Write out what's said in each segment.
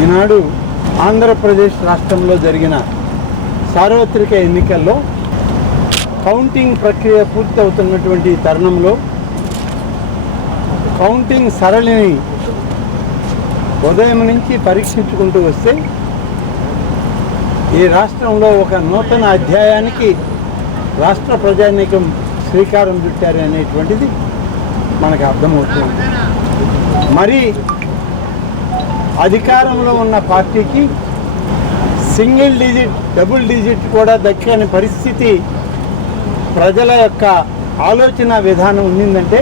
ఈనాడు ఆంధ్రప్రదేశ్ రాష్ట్రంలో జరిగిన సార్వత్రిక ఎన్నికల్లో కౌంటింగ్ ప్రక్రియ పూర్తవుతున్నటువంటి తరుణంలో కౌంటింగ్ సరళిని ఉదయం నుంచి పరీక్షించుకుంటూ వస్తే ఈ రాష్ట్రంలో ఒక నూతన అధ్యాయానికి రాష్ట్ర ప్రజానీకం శ్రీకారం చుట్టారు అనేటువంటిది మనకు అర్థమవుతుంది. మరి అధికారంలో ఉన్న పార్టీకి సింగిల్ డిజిట్ డబుల్ డిజిట్ కూడా దక్కని పరిస్థితి ప్రజల యొక్క ఆలోచన విధానం ఉండిందంటే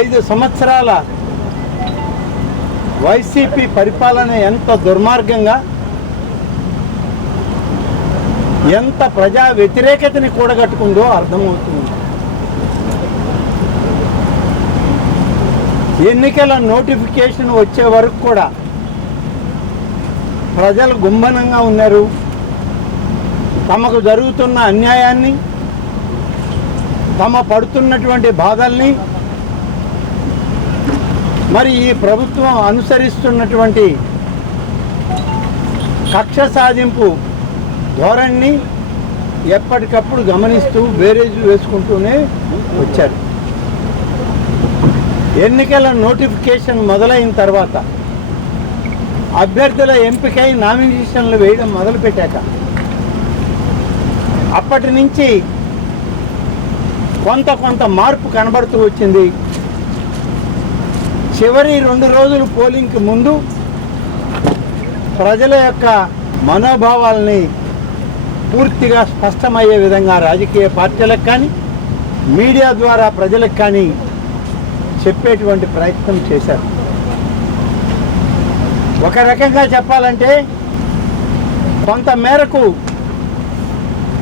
ఐదు సంవత్సరాల వైసీపీ పరిపాలన ఎంత దుర్మార్గంగా ఎంత ప్రజా వ్యతిరేకతని కూడగట్టుకుందో అర్థమవుతుంది. ఎన్నికల నోటిఫికేషన్ వచ్చే వరకు కూడా ప్రజలు గుంభనంగా ఉన్నారు. తమకు జరుగుతున్న అన్యాయాన్ని తమ పడుతున్నటువంటి బాధల్ని మరి ఈ ప్రభుత్వం అనుసరిస్తున్నటువంటి కక్ష సాధింపు ధోరణిని ఎప్పటికప్పుడు గమనిస్తూ బేరేజ్ వేసుకుంటూనే వచ్చారు. ఎన్నికల నోటిఫికేషన్ మొదలైన తర్వాత అభ్యర్థుల ఎంపికై నామినేషన్లు వేయడం మొదలుపెట్టాక అప్పటి నుంచి కొంత కొంత మార్పు కనబడుతూ వచ్చింది. చివరి రెండు రోజులు పోలింగ్కి ముందు ప్రజల యొక్క మనోభావాల్ని పూర్తిగా స్పష్టమయ్యే విధంగా రాజకీయ పార్టీలకు కానీ మీడియా ద్వారా ప్రజలకు కానీ చెప్పేటువంటి ప్రయత్నం చేశారు. ఒక రకంగా చెప్పాలంటే కొంత మేరకు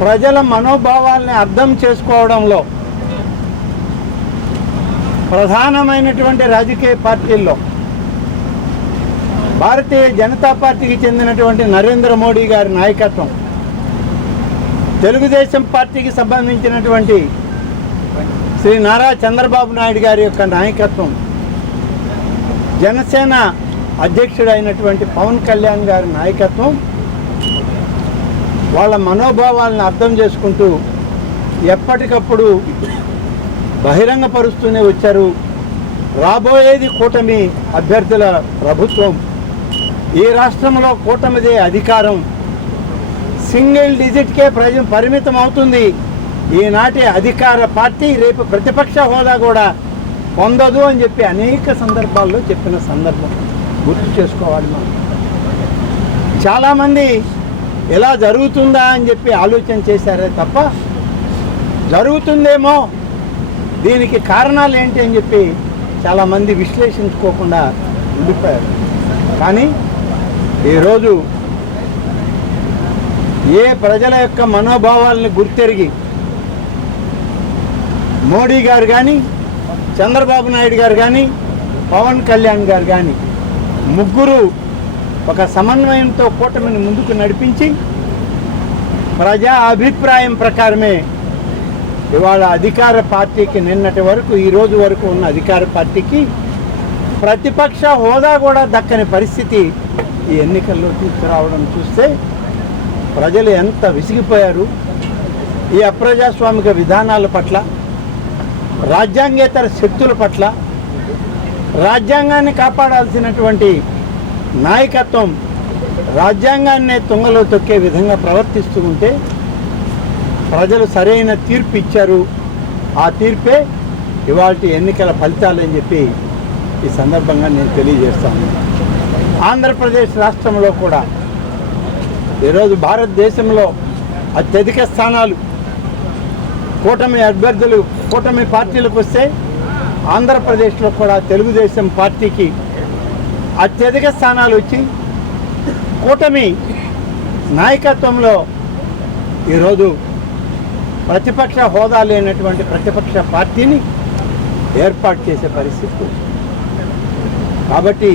ప్రజల మనోభావాల్ని అర్థం చేసుకోవడంలో ప్రధానమైనటువంటి రాజకీయ పార్టీల్లో భారతీయ జనతా పార్టీకి చెందినటువంటి నరేంద్ర మోడీ గారి నాయకత్వం తెలుగుదేశం పార్టీకి సంబంధించినటువంటి శ్రీ నారా చంద్రబాబు నాయుడు గారి యొక్క నాయకత్వం జనసేన అధ్యక్షుడైనటువంటి పవన్ కళ్యాణ్ గారి నాయకత్వం వాళ్ళ మనోభావాలను అర్థం చేసుకుంటూ ఎప్పటికప్పుడు బహిరంగపరుస్తూనే వచ్చారు. రాబోయేది కూటమి అభ్యర్థుల ప్రభుత్వం. ఈ రాష్ట్రంలో కూటమిదే అధికారం. సింగిల్ డిజిట్కే ప్రజ పరిమితం అవుతుంది ఈనాటి అధికార పార్టీ రేపు ప్రతిపక్ష హోదా కూడా పొందదు అని చెప్పి అనేక సందర్భాల్లో చెప్పిన సందర్భం గుర్తు చేసుకోవాలి మనం. చాలామంది ఎలా జరుగుతుందా అని చెప్పి ఆలోచన చేశారే తప్ప జరుగుతుందేమో దీనికి కారణాలు ఏంటి అని చెప్పి చాలామంది విశ్లేషించుకోకుండా ఉండిపోయారు. కానీ ఈరోజు ఏ ప్రజల యొక్క మనోభావాలను గుర్తెరిగి మోడీ గారు కానీ చంద్రబాబు నాయుడు గారు కానీ పవన్ కళ్యాణ్ గారు కానీ ముగ్గురు ఒక సమన్వయంతో కూటమిని ముందుకు నడిపించి ప్రజా అభిప్రాయం ప్రకారమే ఇవాళ అధికార పార్టీకి నిన్నటి వరకు ఈ రోజు వరకు ఉన్న అధికార పార్టీకి ప్రతిపక్ష హోదా కూడా దక్కని పరిస్థితి ఈ ఎన్నికల్లో తీసుకురావడం చూస్తే ప్రజలు ఎంత విసిగిపోయారు. ఈ అప్రజాస్వామిక విధానాల పట్ల రాజ్యాంగేతర శక్తుల పట్ల రాజ్యాంగాన్ని కాపాడాల్సినటువంటి నాయకత్వం రాజ్యాంగాన్ని తుంగలో తొక్కే విధంగా ప్రవర్తిస్తూ ఉంటే ప్రజలు సరైన తీర్పు ఇచ్చారు. ఆ తీర్పే ఇవాళ ఎన్నికల ఫలితాలు అని చెప్పి ఈ సందర్భంగా నేను తెలియజేస్తాను. ఆంధ్రప్రదేశ్ రాష్ట్రంలో కూడా ఈరోజు భారతదేశంలో అత్యధిక స్థానాలు కూటమి అభ్యర్థులు కూటమి పార్టీలకు వస్తే ఆంధ్రప్రదేశ్లో కూడా తెలుగుదేశం పార్టీకి అత్యధిక స్థానాలు వచ్చి కూటమి నాయకత్వంలో ఈరోజు ప్రతిపక్ష హోదా లేనటువంటి ప్రతిపక్ష పార్టీని ఏర్పాటు చేసే పరిస్థితి కాబట్టి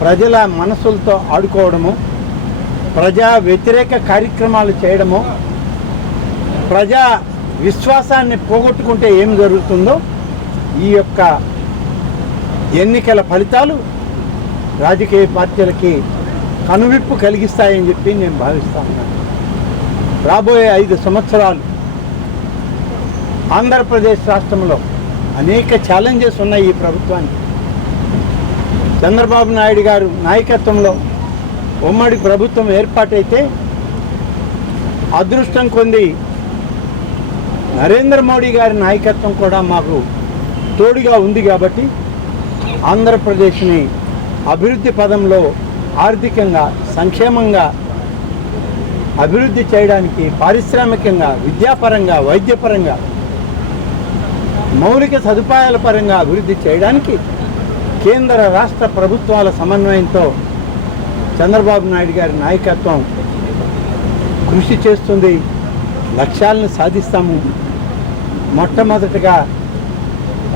ప్రజల మనసులతో ఆడుకోవడము ప్రజా వ్యతిరేక కార్యక్రమాలు చేయడము ప్రజా విశ్వాసాన్ని పోగొట్టుకుంటే ఏం జరుగుతుందో ఈ యొక్క ఎన్నికల ఫలితాలు రాజకీయ పార్టీలకి కనువిప్పు కలిగిస్తాయని చెప్పి నేను భావిస్తాను రాబోయే ఐదు సంవత్సరాలు ఆంధ్రప్రదేశ్ రాష్ట్రంలో అనేక ఛాలెంజెస్ ఉన్నాయి ఈ ప్రభుత్వానికి. చంద్రబాబు నాయుడు గారు నాయకత్వంలో ఉమ్మడి ప్రభుత్వం ఏర్పాటైతే అదృష్టం కొంది నరేంద్ర మోడీ గారి నాయకత్వం కూడా మాకు తోడుగా ఉంది కాబట్టి ఆంధ్రప్రదేశ్ని అభివృద్ధి పదంలో ఆర్థికంగా సంక్షేమంగా అభివృద్ధి చేయడానికి పారిశ్రామికంగా విద్యాపరంగా వైద్యపరంగా మౌలిక సదుపాయాల పరంగా అభివృద్ధి చేయడానికి కేంద్ర రాష్ట్ర ప్రభుత్వాల సమన్వయంతో చంద్రబాబు నాయుడు గారి నాయకత్వం కృషి చేస్తుంది. లక్ష్యాలను సాధిస్తాము. మొట్టమొదటగా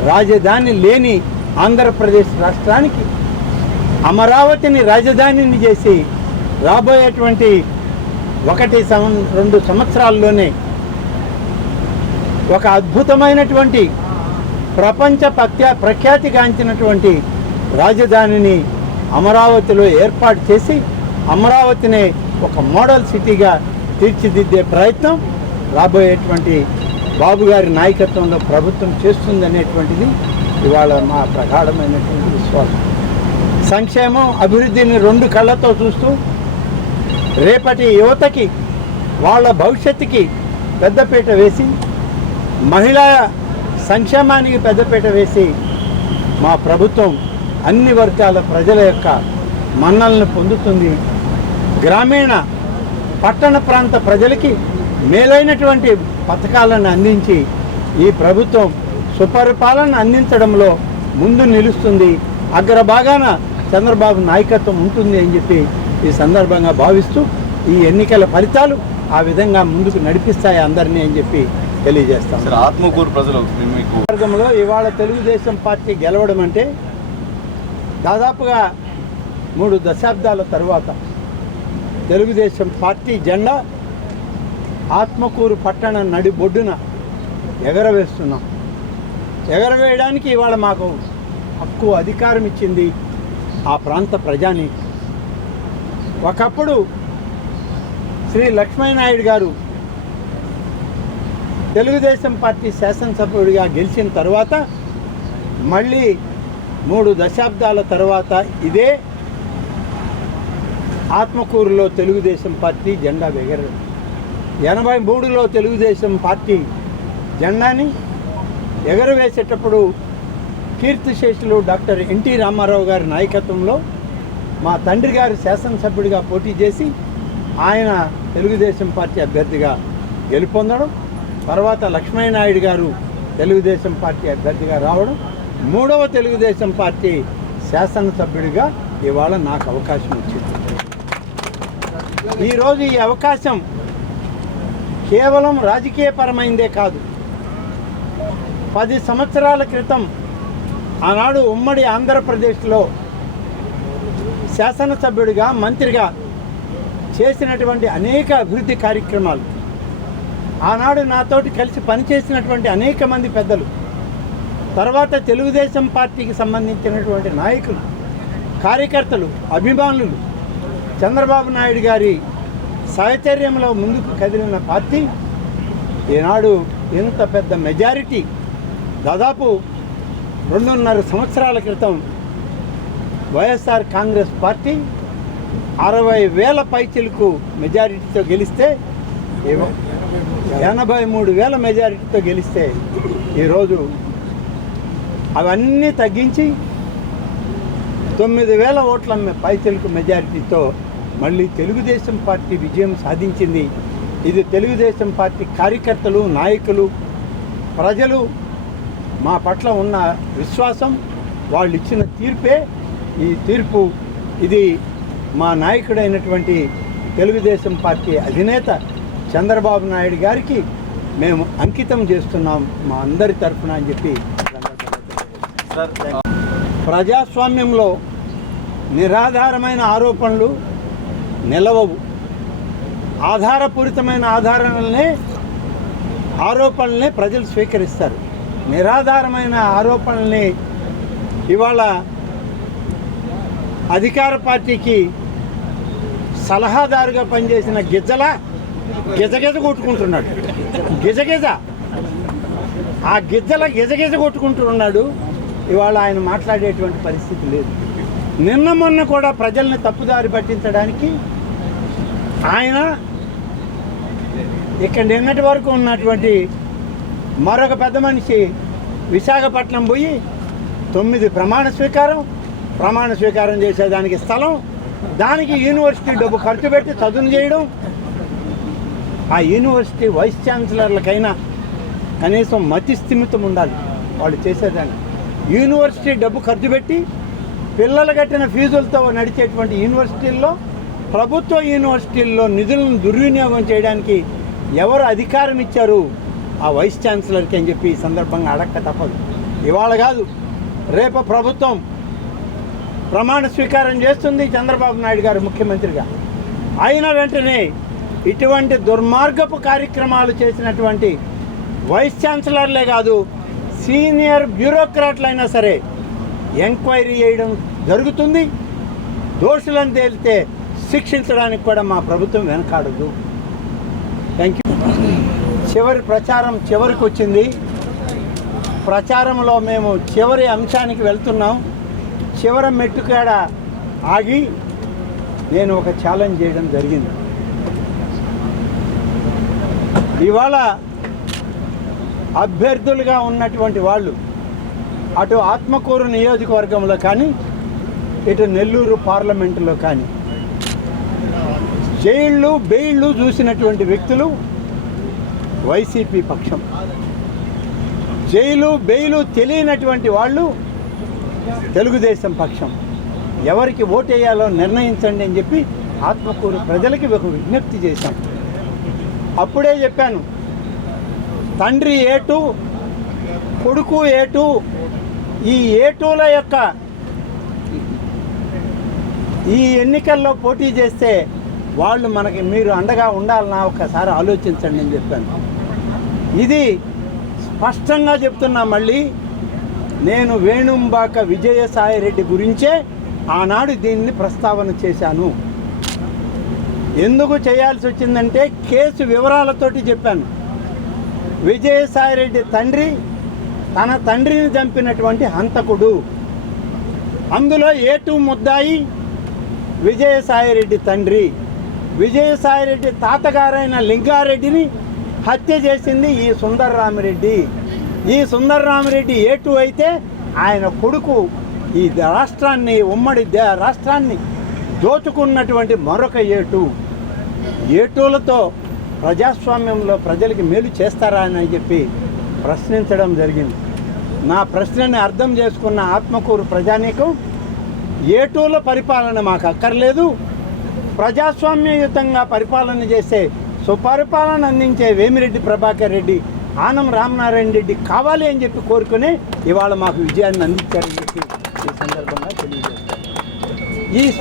రాజధాని లేని ఆంధ్రప్రదేశ్ రాష్ట్రానికి అమరావతిని రాజధానిని చేసి రాబోయేటువంటి ఒకటి సం రెండు సంవత్సరాల్లోనే ఒక అద్భుతమైనటువంటి ప్రపంచ ప్రఖ్యా ప్రఖ్యాతిగాంచినటువంటి రాజధానిని అమరావతిలో ఏర్పాటు చేసి అమరావతిని ఒక మోడల్ సిటీగా తీర్చిదిద్దే ప్రయత్నం రాబోయేటువంటి బాబు గారి నాయకత్వంలో ప్రభుత్వం చేస్తుందనేటువంటిది ఇవాళ మా ప్రగాఢమైనటువంటి విశ్వాసం. సంక్షేమం అభివృద్ధిని రెండు కళ్ళతో చూస్తూ రేపటి యువతకి వాళ్ళ భవిష్యత్తుకి పెద్దపీట వేసి మహిళా సంక్షేమానికి పెద్దపీట వేసి మా ప్రభుత్వం అన్ని వర్గాల ప్రజల యొక్క మన్నలను పొందుతుంది. గ్రామీణ పట్టణ ప్రాంత ప్రజలకి మేలైనటువంటి పథకాలను అందించి ఈ ప్రభుత్వం సుపరిపాలన అందించడంలో ముందు నిలుస్తుంది. అగ్రభాగాన చంద్రబాబు నాయకత్వం ఉంటుంది అని చెప్పి ఈ సందర్భంగా భావిస్తూ ఈ ఎన్నికల ఫలితాలు ఆ విధంగా ముందుకు నడిపిస్తాయి అందరినీ అని చెప్పి తెలియజేస్తాం. ఆత్మకూరు ప్రజలు ఇవాళ తెలుగుదేశం పార్టీ గెలవడం అంటే దాదాపుగా మూడు దశాబ్దాల తరువాత తెలుగుదేశం పార్టీ జెండా ఆత్మకూరు పట్టణ నడి బొడ్డున ఎగరవేస్తున్నాం. ఎగరవేయడానికి ఇవాళ మాకు హక్కు అధికారం ఇచ్చింది ఆ ప్రాంత ప్రజాని ఒకప్పుడు శ్రీ లక్ష్మీనాయుడు గారు తెలుగుదేశం పార్టీ శాసనసభ్యుడిగా గెలిచిన తర్వాత మళ్ళీ మూడు దశాబ్దాల తర్వాత ఇదే ఆత్మకూరులో తెలుగుదేశం పార్టీ జెండా ఎగరదు ఎనభై మూడులో తెలుగుదేశం పార్టీ జెండాని ఎగరవేసేటప్పుడు కీర్తిశేషులు డాక్టర్ ఎన్టీ రామారావు గారి నాయకత్వంలో మా తండ్రి గారు శాసనసభ్యుడిగా పోటీ చేసి ఆయన తెలుగుదేశం పార్టీ అభ్యర్థిగా గెలుపొందడం తర్వాత లక్ష్మీనాయుడు గారు తెలుగుదేశం పార్టీ అభ్యర్థిగా రావడం మూడవ తెలుగుదేశం పార్టీ శాసనసభ్యుడిగా ఇవాళ నాకు అవకాశం వచ్చింది ఈరోజు ఈ అవకాశం కేవలం రాజకీయపరమైందే కాదు. పది సంవత్సరాల క్రితం ఆనాడు ఉమ్మడి ఆంధ్రప్రదేశ్లో శాసనసభ్యుడిగా మంత్రిగా చేసినటువంటి అనేక అభివృద్ధి కార్యక్రమాలు ఆనాడు నాతోటి కలిసి పనిచేసినటువంటి అనేక మంది పెద్దలు తర్వాత తెలుగుదేశం పార్టీకి సంబంధించినటువంటి నాయకులు కార్యకర్తలు అభిమానులు చంద్రబాబు నాయుడు గారి సాహచర్యంలో ముందుకు కదిలిన పార్టీ ఈనాడు ఇంత పెద్ద మెజారిటీ దాదాపు రెండున్నర సంవత్సరాల క్రితం వైఎస్ఆర్ కాంగ్రెస్ పార్టీ అరవై వేల పైచిలకు మెజారిటీతో గెలిస్తే ఎనభై మూడు వేల మెజారిటీతో గెలిస్తే ఈరోజు అవన్నీ తగ్గించి తొమ్మిది వేల ఓట్ల పైచిలకు మెజారిటీతో మళ్ళీ తెలుగుదేశం పార్టీ విజయం సాధించింది. ఇది తెలుగుదేశం పార్టీ కార్యకర్తలు నాయకులు ప్రజలు మా పట్ల ఉన్న విశ్వాసం వాళ్ళు ఇచ్చిన తీర్పే. ఈ తీర్పు ఇది మా నాయకుడైనటువంటి తెలుగుదేశం పార్టీ అధినేత చంద్రబాబు నాయుడు గారికి మేము అంకితం చేస్తున్నాం. మా అందరి తరఫున అని చెప్పి ప్రజాస్వామ్యంలో నిరాధారమైన ఆరోపణలు నిలవవు. ఆధారపూరితమైన ఆధారాలనే ఆరోపణలనే ప్రజలు స్వీకరిస్తారు. నిరాధారమైన ఆరోపణల్ని ఇవాళ అధికార పార్టీకి సలహాదారుగా పనిచేసిన గిజ్జల గిజగిజ కొట్టుకుంటున్నాడు. గిజగిజ. ఆ గిజ్జల గిజగిజ కొట్టుకుంటున్నాడు. ఇవాళ ఆయన మాట్లాడేటువంటి పరిస్థితి లేదు. నిన్న మొన్న కూడా ప్రజల్ని తప్పుదారి పట్టించడానికి ఆయన ఇక్కడ నిన్నటి వరకు ఉన్నటువంటి మరొక పెద్ద మనిషి విశాఖపట్నం పోయి తొమ్మిది ప్రమాణ స్వీకారం ప్రమాణ స్వీకారం చేసేదానికి స్థలం దానికి యూనివర్సిటీ డబ్బు ఖర్చు పెట్టి చదువును చేయడం ఆ యూనివర్సిటీ వైస్ ఛాన్సలర్లకైనా కనీసం మతి స్థిమితం ఉండాలి వాళ్ళు చేసేదాన్ని యూనివర్సిటీ డబ్బు ఖర్చు పెట్టి పిల్లలు కట్టిన ఫీజులతో నడిచేటువంటి యూనివర్సిటీల్లో ప్రభుత్వ యూనివర్సిటీల్లో నిధులను దుర్వినియోగం చేయడానికి ఎవరు అధికారం ఇచ్చారు? ఆ వైస్ ఛాన్సలర్కి అని చెప్పి ఈ సందర్భంగా అడక్క తప్పదు. ఇవాళ కాదు రేపు ప్రభుత్వం ప్రమాణ స్వీకారం చేస్తుంది చంద్రబాబు నాయుడు గారు ముఖ్యమంత్రిగా. అయిన వెంటనే ఇటువంటి దుర్మార్గపు కార్యక్రమాలు చేసినటువంటి వైస్ ఛాన్సలర్లే కాదు సీనియర్ బ్యూరోక్రాట్లైనా సరే ఎంక్వైరీ చేయడం జరుగుతుంది. దోషులను తేలితే శిక్షించడానికి కూడా మా ప్రభుత్వం వెనకాడదు. థ్యాంక్ యూ చివరి ప్రచారం చివరికి వచ్చింది. ప్రచారంలో మేము చివరి అంశానికి వెళ్తున్నాం. చివరి మెట్టుకాడ ఆగి నేను ఒక ఛాలెంజ్ చేయడం జరిగింది. ఇవాళ అభ్యర్థులుగా ఉన్నటువంటి వాళ్ళు అటు ఆత్మకూరు నియోజకవర్గంలో కానీ ఇటు నెల్లూరు పార్లమెంటులో కానీ. జైళ్ళు బెయిళ్ళు చూసినటువంటి వ్యక్తులు వైసీపీ పక్షం. జైలు బెయిలు తెలియనటువంటి వాళ్ళు తెలుగుదేశం పక్షం. ఎవరికి ఓటేయాలో నిర్ణయించండి అని చెప్పి ఆత్మకూరు ప్రజలకి ఒక విజ్ఞప్తి చేశాం. అప్పుడే చెప్పాను తండ్రి ఏటు కొడుకు ఏటు ఈ ఏటుల యొక్క ఈ ఎన్నికల్లో పోటీ చేస్తే వాళ్ళు మనకి మీరు అండగా ఉండాలన్నా ఒకసారి ఆలోచించండి అని చెప్పాను. ఇది స్పష్టంగా చెప్తున్నా మళ్ళీ నేను వేణుంబాక విజయసాయి రెడ్డి గురించే ఆనాడు దీన్ని ప్రస్తావన చేశాను. ఎందుకు చేయాల్సి వచ్చిందంటే కేసు వివరాలతోటి చెప్పాను. విజయసాయిరెడ్డి తండ్రి తన తండ్రిని చంపినటువంటి హంతకుడు. అందులో ఏటు ముద్దాయి విజయసాయిరెడ్డి తండ్రి విజయసాయిరెడ్డి తాతగారైన లింగారెడ్డిని హత్య చేసింది ఈ సుందర్రామిరెడ్డి. ఈ సుందర్రామిరెడ్డి ఏటు అయితే ఆయన కొడుకు ఈ రాష్ట్రాన్ని ఉమ్మడి రాష్ట్రాన్ని దోచుకున్నటువంటి మరొక ఏటు. ఏటూలతో ప్రజాస్వామ్యంలో ప్రజలకి మేలు చేస్తారా అని చెప్పి ప్రశ్నించడం జరిగింది. నా ప్రశ్నని అర్థం చేసుకున్న ఆత్మకూరు ప్రజానీకం ఏటూల పరిపాలన మాకు అక్కర్లేదు. ప్రజాస్వామ్యయుతంగా పరిపాలన చేసే సుపరిపాలన అందించే వేమిరెడ్డి ప్రభాకర్ రెడ్డి ఆనం రామనారాయణ రెడ్డి కావాలి అని చెప్పి కోరుకునే ఇవాళ మాకు విజయాన్ని అందించారని చెప్పి ఈ సందర్భంగా తెలియజేస్తారు ఈ